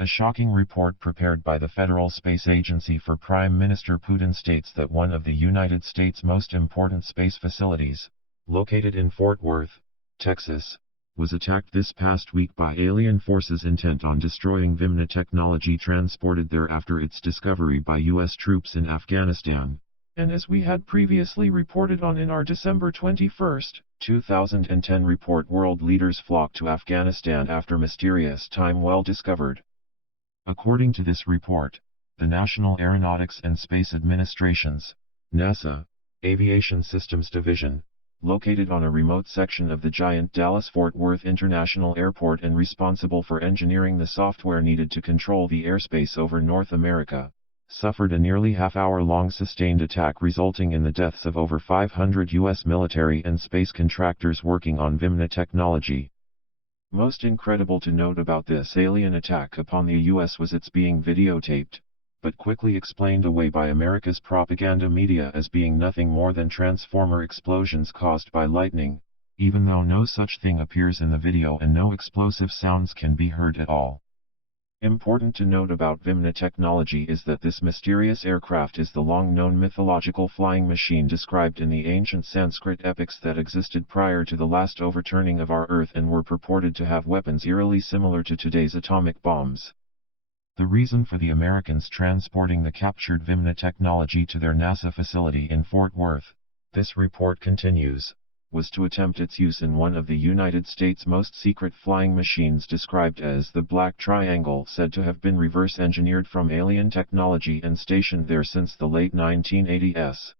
A shocking report prepared by the Federal Space Agency for Prime Minister Putin states that one of the United States' most important space facilities, located in Fort Worth, Texas, was attacked this past week by alien forces intent on destroying Vimna technology transported there after its discovery by U.S. troops in Afghanistan. And as we had previously reported on in our December 21, 2010 report, world leaders flocked to Afghanistan after mysterious time well discovered. According to this report, the National Aeronautics and Space Administration's, NASA, Aviation Systems Division, located on a remote section of the giant Dallas-Fort Worth International Airport and responsible for engineering the software needed to control the airspace over North America, suffered a nearly half-hour-long sustained attack resulting in the deaths of over 500 U.S. military and space contractors working on Vimna technology. Most incredible to note about this alien attack upon the U.S. was its being videotaped, but quickly explained away by America's propaganda media as being nothing more than transformer explosions caused by lightning, even though no such thing appears in the video and no explosive sounds can be heard at all. Important to note about Vimna technology is that this mysterious aircraft is the long-known mythological flying machine described in the ancient Sanskrit epics that existed prior to the last overturning of our Earth and were purported to have weapons eerily similar to today's atomic bombs. The reason for the Americans transporting the captured Vimna technology to their NASA facility in Fort Worth, this report continues, was to attempt its use in one of the United States' most secret flying machines described as the Black Triangle, said to have been reverse-engineered from alien technology and stationed there since the late 1980s.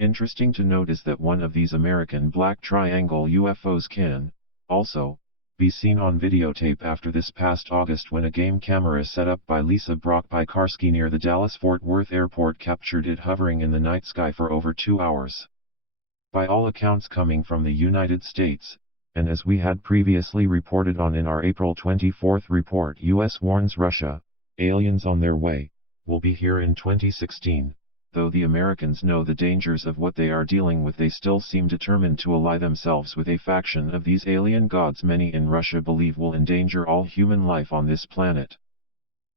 Interesting to note is that one of these American Black Triangle UFOs can, also, be seen on videotape after this past August when a game camera set up by Lisa Brock-Piekarski near the Dallas-Fort Worth airport captured it hovering in the night sky for over 2 hours. By all accounts coming from the United States, and as we had previously reported on in our April 24 report, US warns Russia, aliens on their way, will be here in 2016. Though the Americans know the dangers of what they are dealing with, they still seem determined to ally themselves with a faction of these alien gods many in Russia believe will endanger all human life on this planet.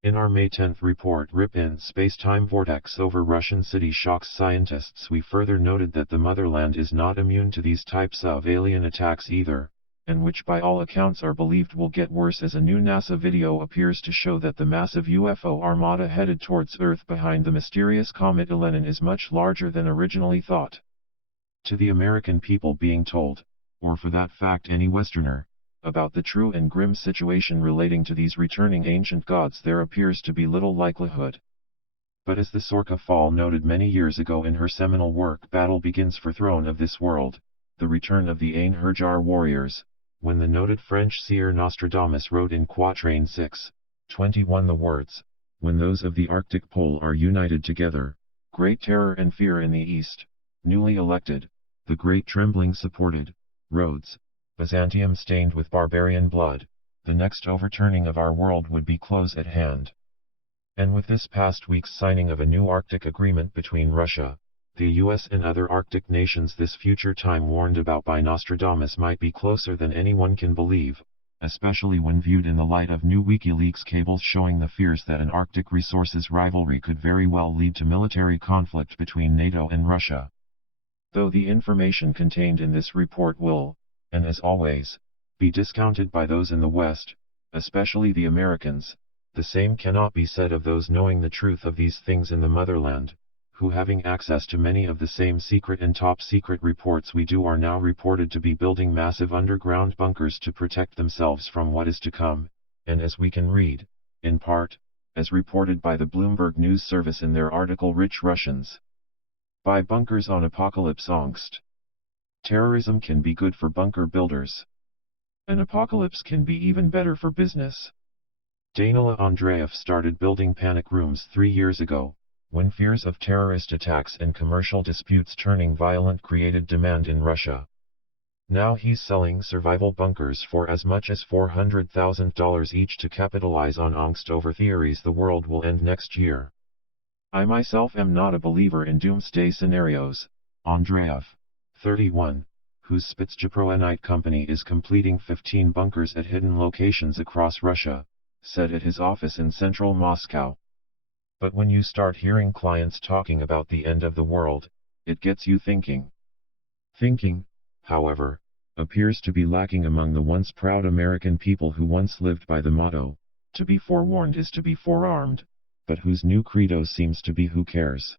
In our May 10 report, Rip in Space-Time Vortex over Russian City Shocks Scientists, we further noted that the motherland is not immune to these types of alien attacks either, and which by all accounts are believed will get worse as a new NASA video appears to show that the massive UFO armada headed towards Earth behind the mysterious comet Elenin is much larger than originally thought. To the American people being told, or for that fact any Westerner, about the true and grim situation relating to these returning ancient gods there appears to be little likelihood. But as the Sorka Fall noted many years ago in her seminal work Battle Begins for Throne of This World, The Return of the Ain-Herjar Warriors, when the noted French seer Nostradamus wrote in Quatrain 6:21 the words, "When those of the Arctic Pole are united together, great terror and fear in the east, newly elected, the great trembling supported, Rhodes, Byzantium stained with barbarian blood, the next overturning of our world would be close at hand." And with this past week's signing of a new Arctic agreement between Russia, the US and other Arctic nations, this future time warned about by Nostradamus might be closer than anyone can believe, especially when viewed in the light of new WikiLeaks cables showing the fears that an Arctic resources rivalry could very well lead to military conflict between NATO and Russia. Though the information contained in this report will, and as always, be discounted by those in the West, especially the Americans, the same cannot be said of those knowing the truth of these things in the motherland, who having access to many of the same secret and top-secret reports we do are now reported to be building massive underground bunkers to protect themselves from what is to come, and as we can read, in part, as reported by the Bloomberg News Service in their article Rich Russians Buy Bunkers on Apocalypse Angst. Terrorism can be good for bunker builders. An apocalypse can be even better for business. Danila Andreev started building panic rooms 3 years ago, when fears of terrorist attacks and commercial disputes turning violent created demand in Russia. Now he's selling survival bunkers for as much as $400,000 each to capitalize on angst over theories the world will end next year. I myself am not a believer in doomsday scenarios. Andreev, 31, whose Spitsjaproenite company is completing 15 bunkers at hidden locations across Russia, said at his office in central Moscow. But when you start hearing clients talking about the end of the world, it gets you thinking. Thinking, however, appears to be lacking among the once proud American people who once lived by the motto, "To be forewarned is to be forearmed," but whose new credo seems to be "who cares?"